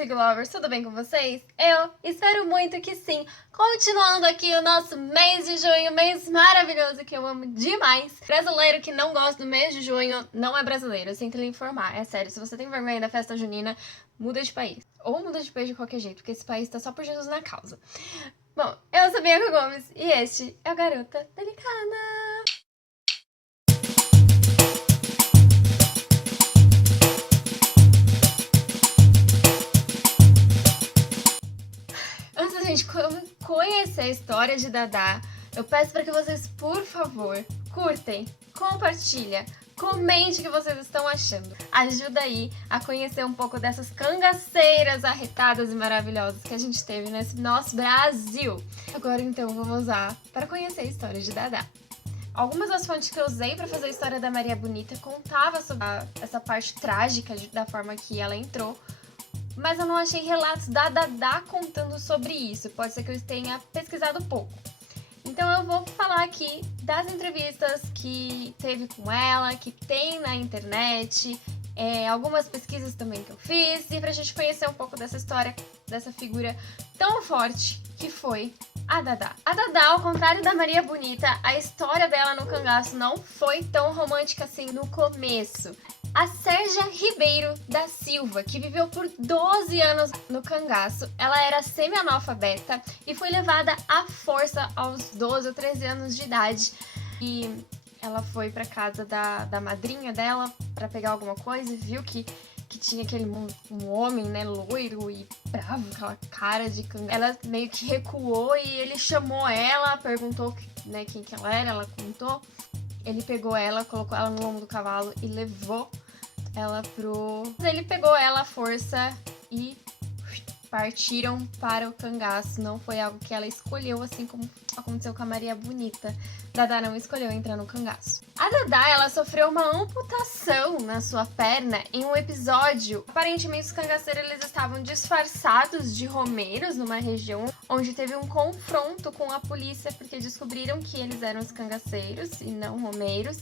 Sig Lovers, tudo bem com vocês? Eu espero muito que sim. Continuando aqui o nosso mês de junho, mês maravilhoso que eu amo demais. Brasileiro que não gosta do mês de junho não é brasileiro, eu sinto lhe informar. É sério, se você tem vergonha da festa junina, muda de país. Ou muda de país de qualquer jeito, porque esse país tá só por Jesus na causa. Bom, eu sou Bianca Gomes e este é o Garota Delicada. Antes da gente conhecer a história de Dadá, eu peço para que vocês, por favor, curtem, compartilhem, comente o que vocês estão achando. Ajuda aí a conhecer um pouco dessas cangaceiras arretadas e maravilhosas que a gente teve nesse nosso Brasil. Agora então vamos lá para conhecer a história de Dadá. Algumas das fontes que eu usei para fazer a história da Maria Bonita contavam sobre essa parte trágica da forma que ela entrou, mas eu não achei relatos da Dadá contando sobre isso. Pode ser que eu tenha pesquisado pouco. Então eu vou falar aqui das entrevistas que teve com ela, que tem na internet, algumas pesquisas também que eu fiz, e pra gente conhecer um pouco dessa história, dessa figura tão forte que foi a Dadá. A Dadá, ao contrário da Maria Bonita, a história dela no cangaço não foi tão romântica assim no começo. A Sérgia Ribeiro da Silva, que viveu por 12 anos no cangaço, ela era semi-analfabeta e foi levada à força aos 12 ou 13 anos de idade. E ela foi para casa da madrinha dela para pegar alguma coisa e viu que tinha aquele um homem, né, loiro e bravo, aquela cara de cangaço. Ela meio que recuou e ele chamou ela, perguntou, né, quem que ela contou. Ele pegou ela, colocou ela no lombo do cavalo e levou ela pro... Ele pegou ela à força e partiram para o cangaço. Não foi algo que ela escolheu, assim como aconteceu com a Maria Bonita. Dadá não escolheu entrar no cangaço. A Dadá, ela sofreu uma amputação na sua perna em um episódio. Aparentemente, os cangaceiros eles estavam disfarçados de romeiros numa região onde teve um confronto com a polícia, porque descobriram que eles eram os cangaceiros e não romeiros.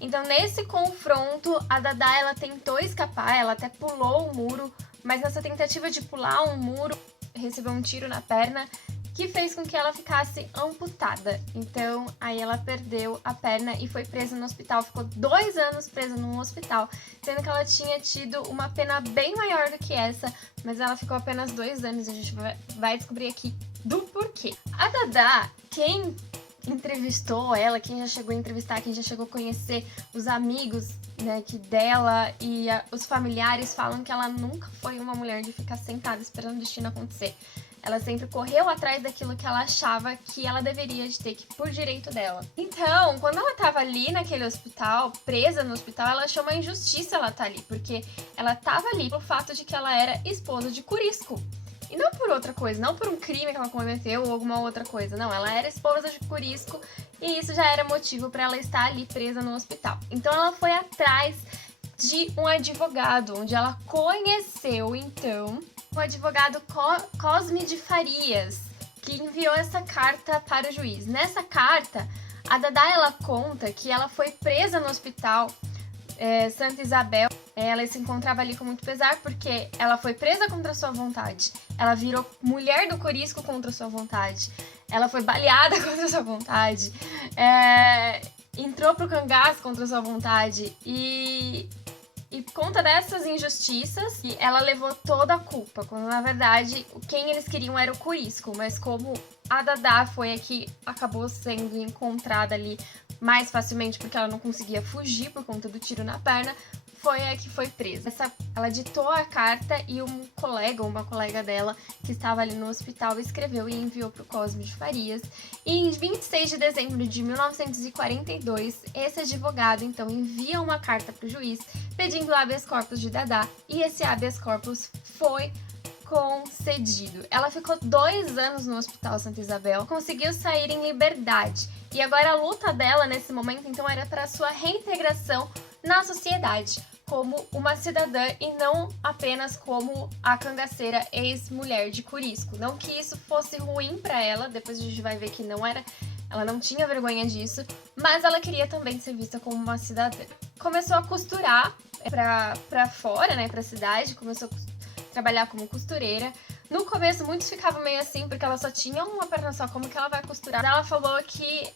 Então, nesse confronto, a Dadá, ela tentou escapar, ela até pulou o muro, mas nessa tentativa de pular um muro, recebeu um tiro na perna, que fez com que ela ficasse amputada. Então, aí ela perdeu a perna e foi presa no hospital. Ficou 2 anos presa num hospital, sendo que ela tinha tido uma pena bem maior do que essa, mas ela ficou apenas 2 anos e a gente vai descobrir aqui do porquê. A Dadá, quem entrevistou ela, quem já chegou a entrevistar, quem já chegou a conhecer os amigos, né, que dela e os familiares falam que ela nunca foi uma mulher de ficar sentada esperando o destino acontecer. Ela sempre correu atrás daquilo que ela achava que ela deveria de ter, que por direito dela. Então, quando ela tava ali naquele hospital, presa no hospital, ela achou uma injustiça ela estar ali, porque ela tava ali pelo fato de que ela era esposa de Corisco. E não por outra coisa, não por um crime que ela cometeu ou alguma outra coisa. Não, ela era esposa de Corisco e isso já era motivo para ela estar ali presa no hospital. Então ela foi atrás de um advogado, onde ela conheceu, então, o advogado Cosme de Farias, que enviou essa carta para o juiz. Nessa carta, a Dadá, ela conta que ela foi presa no hospital Santa Isabel. Ela se encontrava ali com muito pesar porque ela foi presa contra sua vontade. Ela virou mulher do Corisco contra sua vontade. Ela foi baleada contra sua vontade. Entrou pro cangaço contra sua vontade. E por conta dessas injustiças, ela levou toda a culpa. Quando, na verdade, quem eles queriam era o Corisco. Mas como a Dadá foi a que acabou sendo encontrada ali mais facilmente porque ela não conseguia fugir por conta do tiro na perna, foi a que foi presa. Ela ditou a carta e uma colega dela, que estava ali no hospital, escreveu e enviou para o Cosme de Farias. E em 26 de dezembro de 1942, esse advogado, então, envia uma carta para o juiz pedindo habeas corpus de Dadá, e esse habeas corpus foi concedido. Ela ficou 2 anos no Hospital Santa Isabel, conseguiu sair em liberdade. E agora a luta dela nesse momento, então, era para sua reintegração na sociedade, como uma cidadã e não apenas como a cangaceira ex-mulher de Corisco. Não que isso fosse ruim para ela, depois a gente vai ver que não era, ela não tinha vergonha disso, mas ela queria também ser vista como uma cidadã. Começou a costurar pra fora, né, pra cidade, começou a trabalhar como costureira. No começo, muitos ficavam meio assim, porque ela só tinha uma perna só, como que ela vai costurar? Ela falou que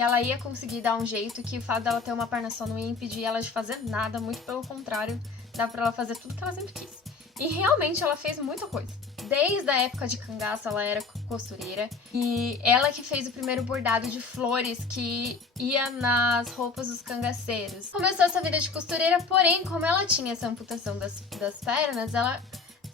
ela ia conseguir dar um jeito, que o fato dela ter uma perna só não ia impedir ela de fazer nada, muito pelo contrário, dá pra ela fazer tudo que ela sempre quis. E realmente ela fez muita coisa. Desde a época de cangaço ela era costureira, e ela que fez o primeiro bordado de flores que ia nas roupas dos cangaceiros. Começou essa vida de costureira, porém, como ela tinha essa amputação das pernas, ela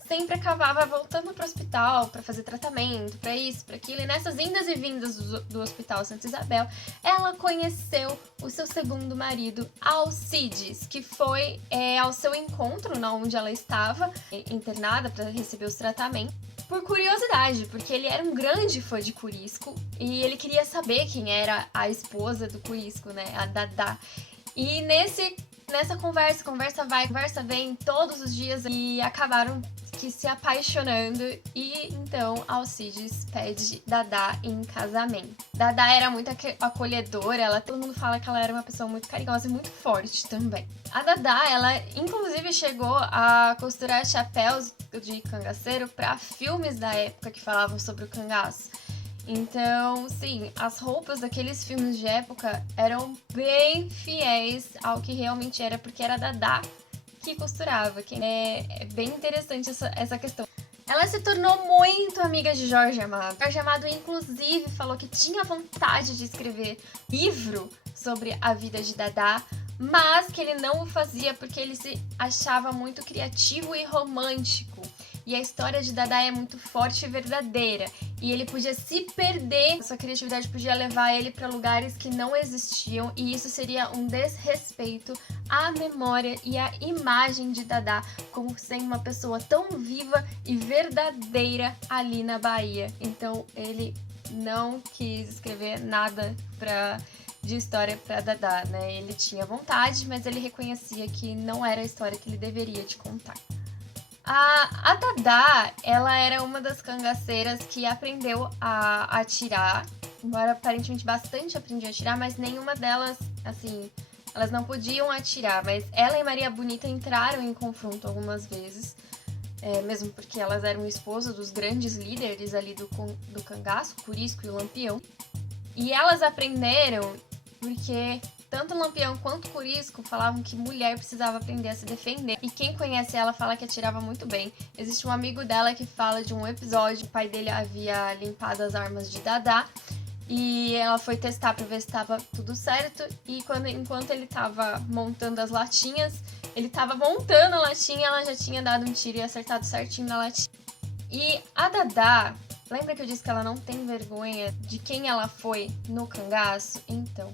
sempre acabava voltando pro hospital para fazer tratamento, para isso, para aquilo. E nessas indas e vindas do Hospital Santa Isabel, ela conheceu o seu segundo marido, Alcides, que foi ao seu encontro, onde ela estava internada para receber os tratamentos. Por curiosidade, porque ele era um grande fã de Corisco e ele queria saber quem era a esposa do Corisco, né, a Dadá. E nessa conversa vai, conversa vem todos os dias e acabaram que se apaixonando e então Alcides pede Dadá em casamento. Dadá era muito acolhedora, todo mundo fala que ela era uma pessoa muito carinhosa e muito forte também. A Dadá, ela inclusive chegou a costurar chapéus de cangaceiro para filmes da época que falavam sobre o cangaço. Então, sim, as roupas daqueles filmes de época eram bem fiéis ao que realmente era, porque era a Dadá que costurava. É bem interessante essa questão. Ela se tornou muito amiga de Jorge Amado. Jorge Amado, inclusive, falou que tinha vontade de escrever livro sobre a vida de Dadá, mas que ele não o fazia porque ele se achava muito criativo e romântico. E a história de Dadá é muito forte e verdadeira. E ele podia se perder, sua criatividade podia levar ele para lugares que não existiam. E isso seria um desrespeito à memória e à imagem de Dadá como sendo uma pessoa tão viva e verdadeira ali na Bahia. Então ele não quis escrever nada de história para Dadá, né? Ele tinha vontade, mas ele reconhecia que não era a história que ele deveria te contar. A Dadá, ela era uma das cangaceiras que aprendeu a atirar, embora aparentemente bastante aprendia a atirar, mas nenhuma delas, assim, elas não podiam atirar, mas ela e Maria Bonita entraram em confronto algumas vezes, mesmo porque elas eram esposas dos grandes líderes ali do cangaço, Corisco e o Lampião, e elas aprenderam porque tanto o Lampião quanto o Corisco falavam que mulher precisava aprender a se defender. E quem conhece ela fala que atirava muito bem. Existe um amigo dela que fala de um episódio, o pai dele havia limpado as armas de Dadá e ela foi testar pra ver se estava tudo certo. E enquanto ele estava montando as latinhas, ele estava montando a latinha, ela já tinha dado um tiro e acertado certinho na latinha. E a Dadá, lembra que eu disse que ela não tem vergonha de quem ela foi no cangaço? Então,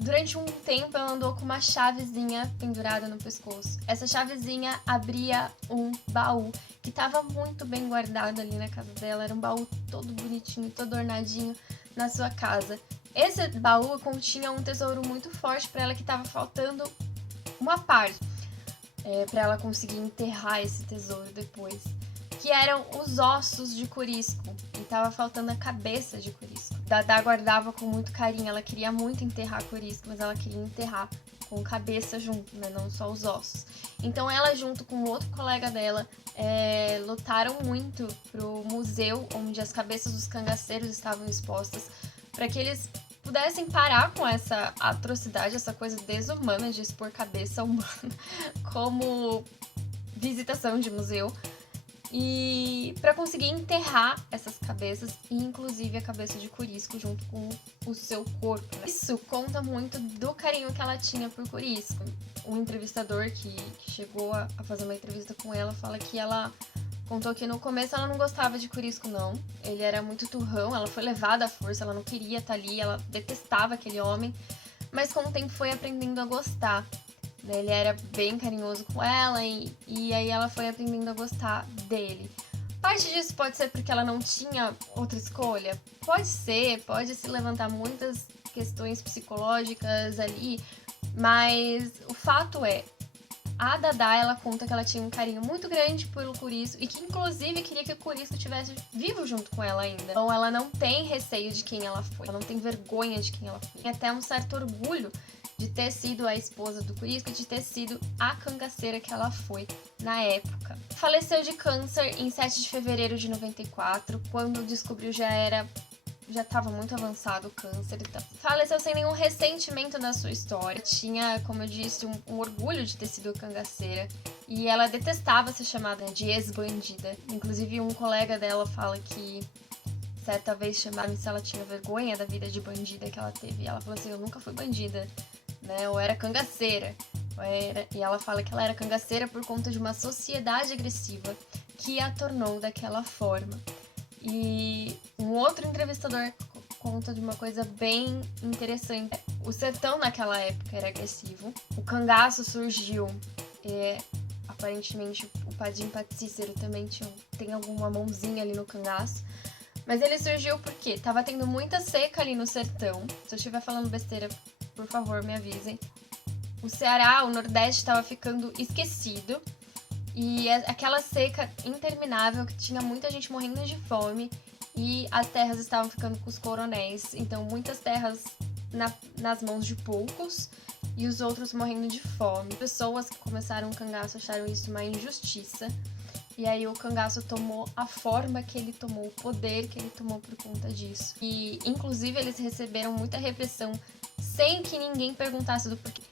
durante um tempo ela andou com uma chavezinha pendurada no pescoço. Essa chavezinha abria um baú que estava muito bem guardado ali na casa dela. Era um baú todo bonitinho, todo ornadinho na sua casa. Esse baú continha um tesouro muito forte para ela que estava faltando uma parte para ela conseguir enterrar esse tesouro depois. Que eram os ossos de Corisco, e tava faltando a cabeça de Corisco. Dadá guardava com muito carinho, ela queria muito enterrar Corisco, mas ela queria enterrar com cabeça junto, né, não só os ossos. Então ela, junto com outro colega dela, lutaram muito pro museu onde as cabeças dos cangaceiros estavam expostas, para que eles pudessem parar com essa atrocidade, essa coisa desumana de expor cabeça humana como visitação de museu. E para conseguir enterrar essas cabeças, e inclusive a cabeça de Corisco junto com o seu corpo, né? Isso conta muito do carinho que ela tinha por Corisco. Um entrevistador que chegou a fazer uma entrevista com ela fala que ela contou que no começo ela não gostava de Corisco, não. Ele era muito turrão, ela foi levada à força, ela não queria estar ali, ela detestava aquele homem, mas com o tempo foi aprendendo a gostar. Ele era bem carinhoso com ela e aí ela foi aprendendo a gostar dele. Parte disso pode ser porque ela não tinha outra escolha. Pode ser, pode se levantar muitas questões psicológicas ali, mas o fato é, a Dadá, ela conta que ela tinha um carinho muito grande pelo Corisco e que inclusive queria que o Corisco estivesse vivo junto com ela ainda. Então ela não tem receio de quem ela foi, ela não tem vergonha de quem ela foi. Tem até um certo orgulho de ter sido a esposa do Corisco, de ter sido a cangaceira que ela foi na época. Faleceu de câncer em 7 de fevereiro de 94, quando descobriu já estava muito avançado o câncer. Então, faleceu sem nenhum ressentimento na sua história. Tinha, como eu disse, um orgulho de ter sido cangaceira. E ela detestava ser chamada de ex-bandida. Inclusive, um colega dela fala que certa vez chamaram se ela tinha vergonha da vida de bandida que ela teve. E ela falou assim, eu nunca fui bandida, né? Eu era cangaceira. E ela fala que ela era cangaceira por conta de uma sociedade agressiva que a tornou daquela forma. E um outro entrevistador conta de uma coisa bem interessante. O sertão naquela época era agressivo. O cangaço surgiu. Aparentemente o Padim Patícero também tem alguma mãozinha ali no cangaço. Mas ele surgiu porque tava tendo muita seca ali no sertão. Se eu estiver falando besteira, por favor, me avisem. O Ceará, o Nordeste, estava ficando esquecido. E aquela seca interminável que tinha muita gente morrendo de fome e as terras estavam ficando com os coronéis. Então, muitas terras nas mãos de poucos e os outros morrendo de fome. Pessoas que começaram o cangaço acharam isso uma injustiça. E aí o cangaço tomou a forma que ele tomou, o poder que ele tomou por conta disso. E, inclusive, eles receberam muita repressão sem que ninguém perguntasse do porquê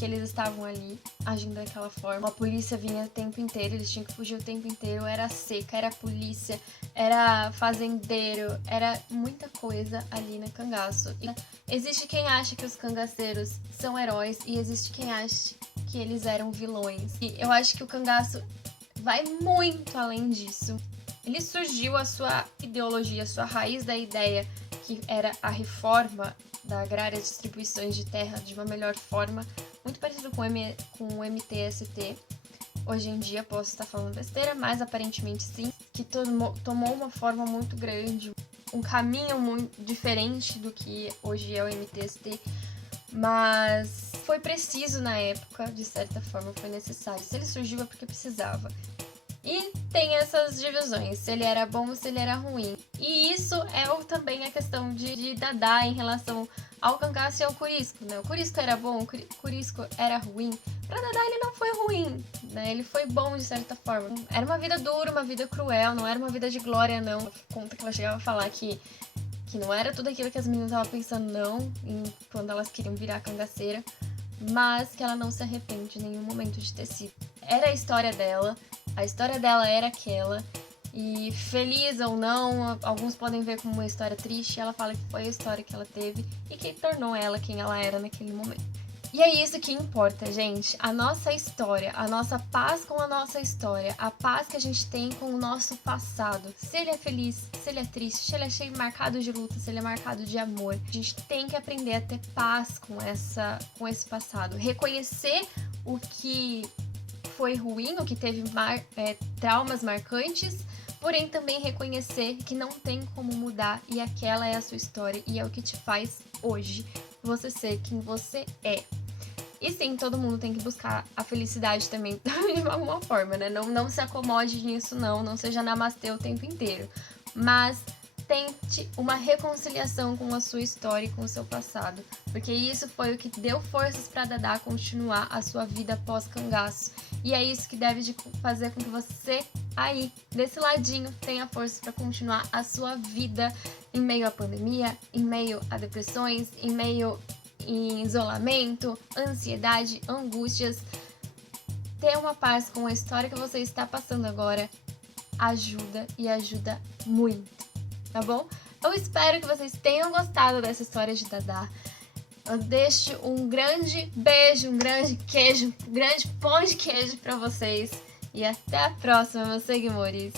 eles estavam ali agindo daquela forma. A polícia vinha o tempo inteiro, eles tinham que fugir o tempo inteiro, era seca, era polícia, era fazendeiro, era muita coisa ali no cangaço. E existe quem acha que os cangaceiros são heróis e existe quem acha que eles eram vilões. E eu acho que o cangaço vai muito além disso. Ele surgiu a sua ideologia, a sua raiz da ideia que era a reforma da agrária, distribuições de terra de uma melhor forma, muito parecido com o MTST. Hoje em dia posso estar falando besteira, mas aparentemente sim, que tomou uma forma muito grande, um caminho muito diferente do que hoje é o MTST, mas foi preciso na época, de certa forma foi necessário. Se ele surgiu é porque precisava. E tem essas divisões, se ele era bom ou se ele era ruim. E isso é também a questão de Dadá em relação ao cangaço e ao Corisco, né? O Corisco era bom, o Corisco era ruim. Pra Dadá ele não foi ruim, né? Ele foi bom de certa forma. Era uma vida dura, uma vida cruel, não era uma vida de glória, não. Conta que ela chegava a falar que não era tudo aquilo que as meninas estavam pensando, não, quando elas queriam virar cangaceira. Mas que ela não se arrepende em nenhum momento de ter sido. Era a história dela era aquela, e feliz ou não, alguns podem ver como uma história triste, ela fala que foi a história que ela teve e que tornou ela quem ela era naquele momento. E é isso que importa, gente, a nossa história, a nossa paz com a nossa história, a paz que a gente tem com o nosso passado. Se ele é feliz, se ele é triste, se ele é cheio marcado de luta, se ele é marcado de amor, a gente tem que aprender a ter paz com esse passado, reconhecer o que foi ruim, o que teve traumas marcantes, porém também reconhecer que não tem como mudar e aquela é a sua história e é o que te faz hoje você ser quem você é. E sim, todo mundo tem que buscar a felicidade também de alguma forma, né? Não se acomode nisso, não seja namastê o tempo inteiro, mas tente uma reconciliação com a sua história e com o seu passado, porque isso foi o que deu forças para Dadá continuar a sua vida pós-cangaço. E é isso que deve fazer com que você, aí, desse ladinho, tenha forças para continuar a sua vida em meio à pandemia, em meio a depressões, em meio a isolamento, ansiedade, angústias. Ter uma paz com a história que você está passando agora ajuda e ajuda muito. Tá bom? Eu espero que vocês tenham gostado dessa história de Dadá. Eu deixo um grande beijo, um grande queijo, um grande pão de queijo pra vocês. E até a próxima, meus seguidores.